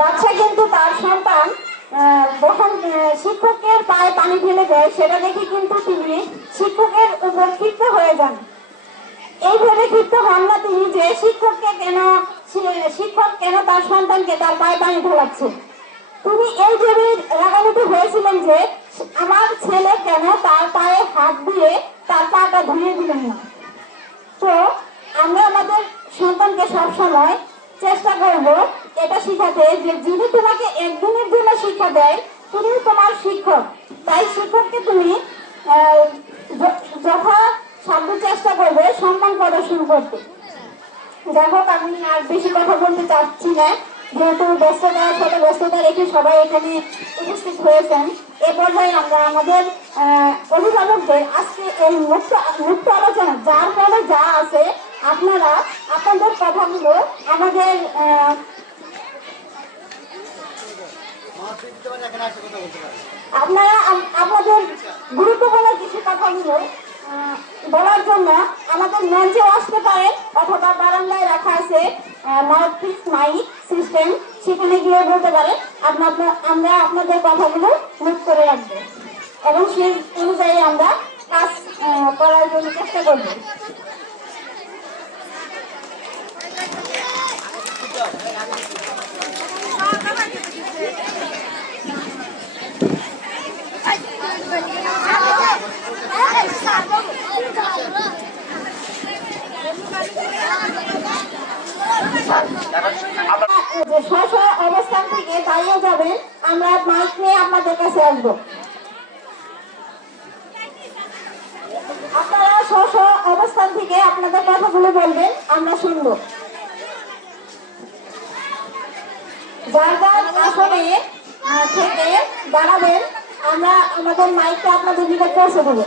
বাচ্চা কিন্তু তার সন্তান যখন শিক্ষকের পায়ে পানি ফেলে দেয়, সেটা দেখে কিন্তু তিনি শিক্ষকের উপর ক্ষিপ্ত হয়ে যান। এইভাবে ক্ষিপ্ত হন না তিনি যে শিক্ষককে কেন শিক্ষক কেন তার সন্তানকে তার পায়ে পানি ঢোলাচ্ছে। তিনি এই ভেবে হয়েছিলেন যে, আমার ছেলে কেন তার পায়ে হাত দিয়ে তার পাটা ধুয়ে দিলেন না। তো আমরা আমাদের সন্তানকে সবসময় চেষ্টা করব এটা শিখাতে যে যিনি তোমাকে একদিনের জন্য শিক্ষা দেয় তিনি তোমার শিক্ষক। তাই শিক্ষককে তুমি যথা সাধ্য চেষ্টা করবে সম্মান প্রদর্শন করতে। যাই হোক, আমি আর বেশি কথা বলতে চাচ্ছি না। যেহেতু ব্যস্ততা সাথে ব্যস্ততা রেখে সবাই এখানে উপস্থিত হয়েছেন, এ পর্যায়ে আমরা আমাদের অভিভাবকদের আজকে এই মুক্ত মুক্ত আলোচনা, যার ফলে যা আছে, আপনারা, আপনাদের কথাগুলো আমাদের আপনারা আম- আপনাদের গুরুত্বপূর্ণ কিছু কথাগুলো বলার জন্য আমাদের মঞ্চেও আসতে পারেন অথবা বারান্দায় রাখা আছে পিস মাইক সিস্টেম সেখানে গিয়ে বলতে পারেন আপনা আপনা- আমরা আপনাদের কথাগুলো নোট করে রাখব। এবং সেই অনুযায়ী আমরা কাজ করার জন্য চেষ্টা করব। যে স্ব স্ব অবস্থান থেকে দাঁড়িয়ে যাবেন। আমরা মাইক নিয়ে আপনাদের কাছে আসব। আপনারা স্ব অবস্থান থেকে আপনাদের কথাগুলো বলবেন, আমরা শুনব। যার যার আসনে থেকে দাঁড়াবেন আমরা আমাদের মাইকটা আপনাদের নিকট পৌঁছে দেবো